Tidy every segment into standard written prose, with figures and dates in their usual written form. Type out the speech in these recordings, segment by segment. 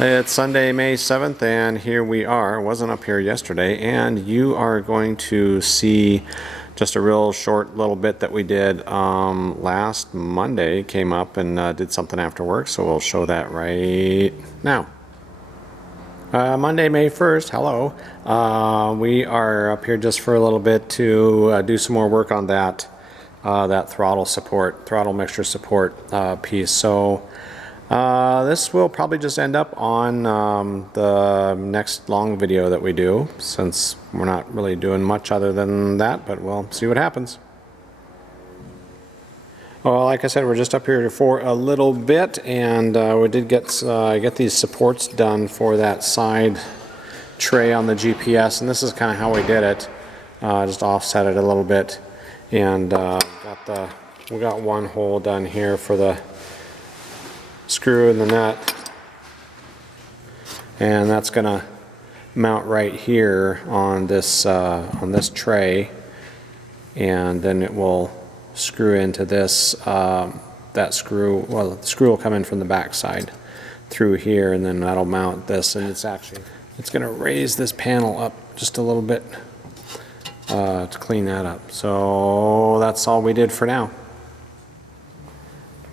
It's Sunday, May 7th, and here we are. I wasn't up here yesterday, and you are going to see just a real short little bit that we did last Monday. Came up and did something after work, so we'll show that right now. Monday, May 1st, hello. We are up here just for a little bit to do some more work on that throttle mixture support piece. So this will probably just end up on the next long video that we do, since we're not really doing much other than that, but we'll see what happens. Well, like I said, we're just up here for a little bit, and we did get these supports done for that side tray on the GPS, and this is kind of how we did it. Just offset it a little bit, and we got one hole done here for the screw in the nut, and that's gonna mount right here on this tray, and then it will screw into this that screw. Well, the screw will come in from the back side through here, and then that'll mount this, and it's gonna raise this panel up just a little bit to clean that up. So that's all we did for now.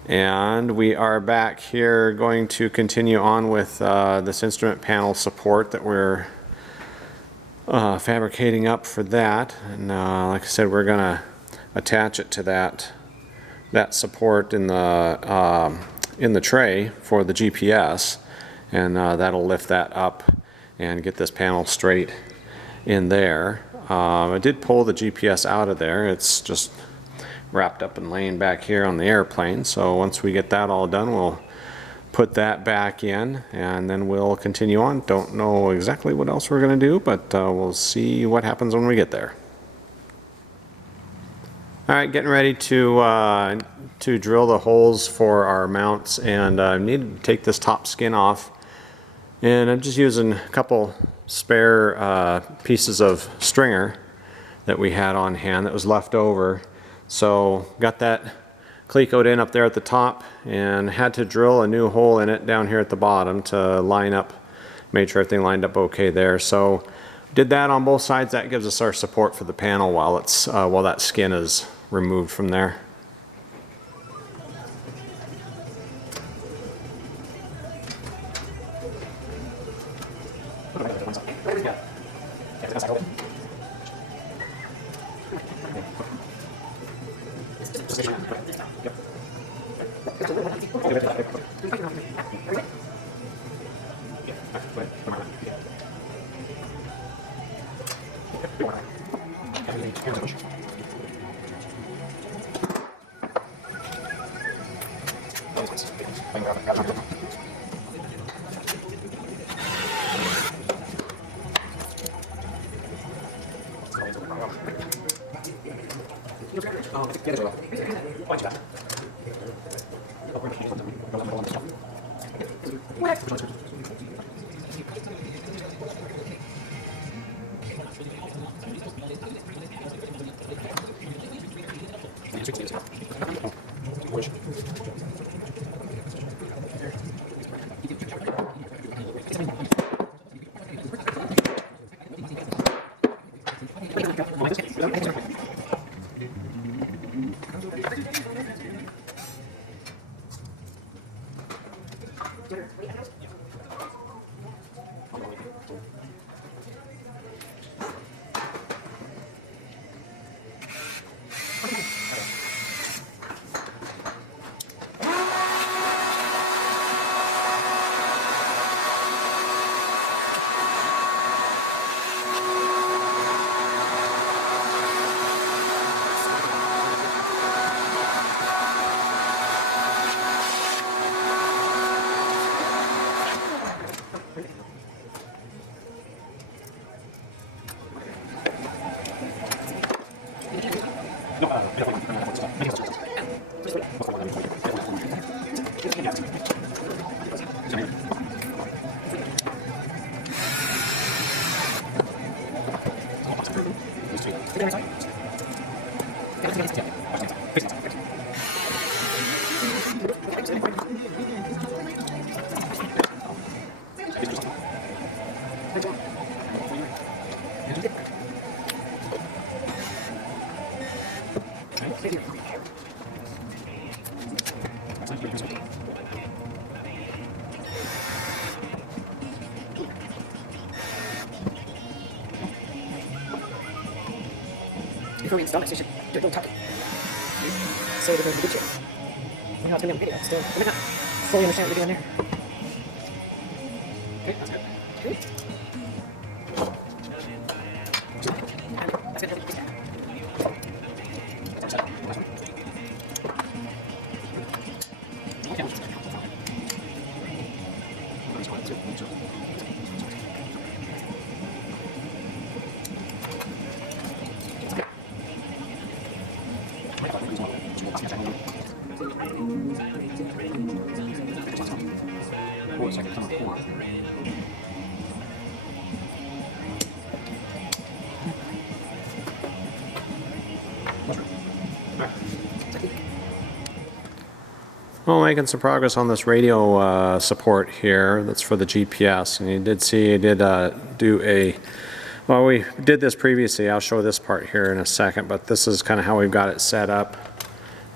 And we are back here going to continue on with this instrument panel support that we're fabricating up for that. And like I said, we're going to attach it to that support in the tray for the GPS, and that'll lift that up and get this panel straight in there. I did pull the GPS out of there. It's just wrapped up and laying back here on the airplane. So once we get that all done, we'll put that back in, and then we'll continue on. Don't know exactly what else we're going to do, but we'll see what happens when we get there. All right, getting ready to drill the holes for our mounts, and I need to take this top skin off, and I'm just using a couple spare pieces of stringer that we had on hand that was left over. So got that clecoed in up there at the top, and had to drill a new hole in it down here at the bottom to line up, made sure everything lined up okay there. So did that on both sides. That gives us our support for the panel while that skin is removed from there. before we install it, so we should do a little tuck. So we're going to do it. I know it's going to be on video, still. I might not fully understand what we're doing there. Okay, that's good. Okay. That's good. Well, making some progress on this radio support here. That's for the GPS, and you did see I did do a. Well, we did this previously. I'll show this part here in a second, but this is kind of how we've got it set up.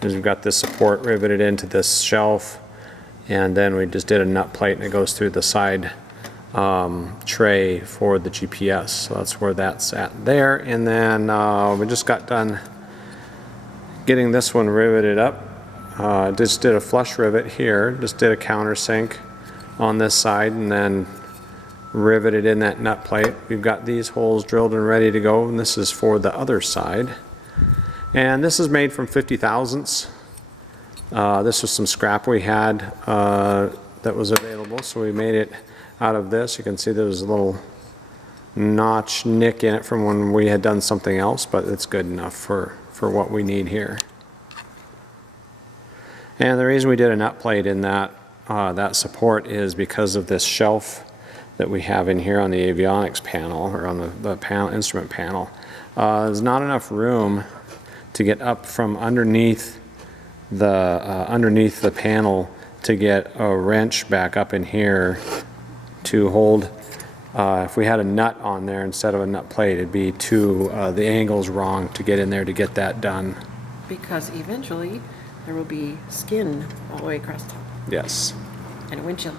Is we've got this support riveted into this shelf, and then we just did a nut plate, and it goes through the side tray for the GPS. So that's where that's at there, and then we just got done getting this one riveted up. Just did a flush rivet here, just did a countersink on this side, and then riveted in that nut plate. We've got these holes drilled and ready to go, and this is for the other side. And this is made from 50 thousandths. This was some scrap we had that was available, so we made it out of this. You can see there was a little notch nick in it from when we had done something else, but it's good enough for what we need here. And the reason we did a nut plate in that support is because of this shelf that we have in here on the avionics panel, or on the panel, instrument panel. There's not enough room to get up from underneath the panel to get a wrench back up in here to hold. If we had a nut on there instead of a nut plate, it'd be the angle's wrong to get in there to get that done. Because eventually there will be skin all the way across the top. Yes. And a windshield.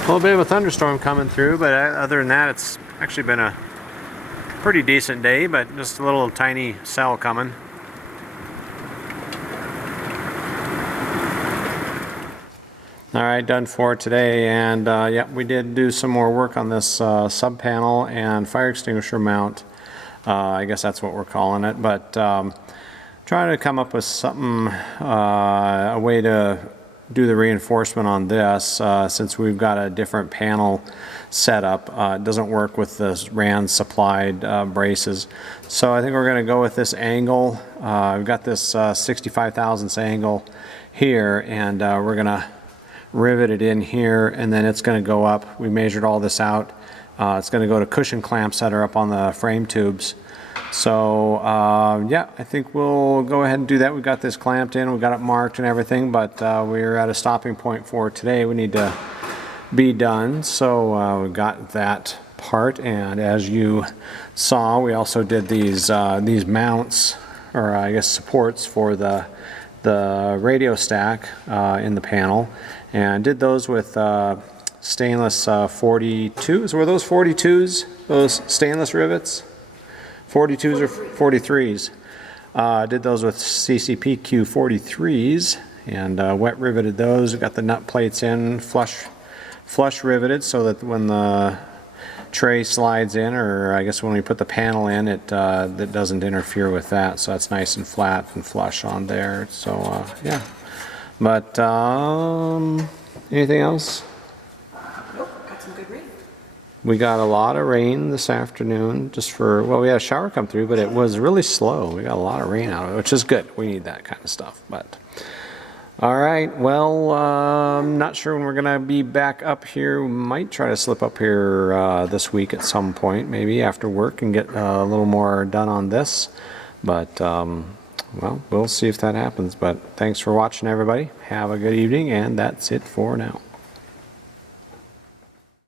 A little bit of a thunderstorm coming through, but other than that, it's actually been a pretty decent day, but just a little tiny cell coming. All right, done for today, and yeah, we did do some more work on this sub panel and fire extinguisher mount. I guess that's what we're calling it, but trying to come up with something, a way to do the reinforcement on this, since we've got a different panel setup. It doesn't work with the RAND supplied braces. So I think we're going to go with this angle. We've got this 65 thousandths angle here, and we're going to rivet it in here, and then it's going to go up. We measured all this out. It's going to go to cushion clamps that are up on the frame tubes. So yeah, I think we'll go ahead and do that. We got this clamped in, we got it marked and everything, but we're at a stopping point for today. We need to be done. So we got that part, and as you saw, we also did these mounts, or I guess supports for the radio stack in the panel, and did those with stainless 42s. Were those 42s? Those stainless rivets? 42s or 43s. Did those with CCPQ 43s and wet riveted those. We got the nut plates in flush riveted so that when the tray slides in, or I guess when we put the panel in, it that doesn't interfere with that. So that's nice and flat and flush on there. So yeah. But anything else? Nope, got some good rain. We got a lot of rain this afternoon, well, we had a shower come through, but it was really slow. We got a lot of rain out of it, which is good. We need that kind of stuff. But all right, well, I'm not sure when we're gonna be back up here. We might try to slip up here this week at some point, maybe after work, and get a little more done on this. But well, we'll see if that happens. But thanks for watching, everybody. Have a good evening, and that's it for now.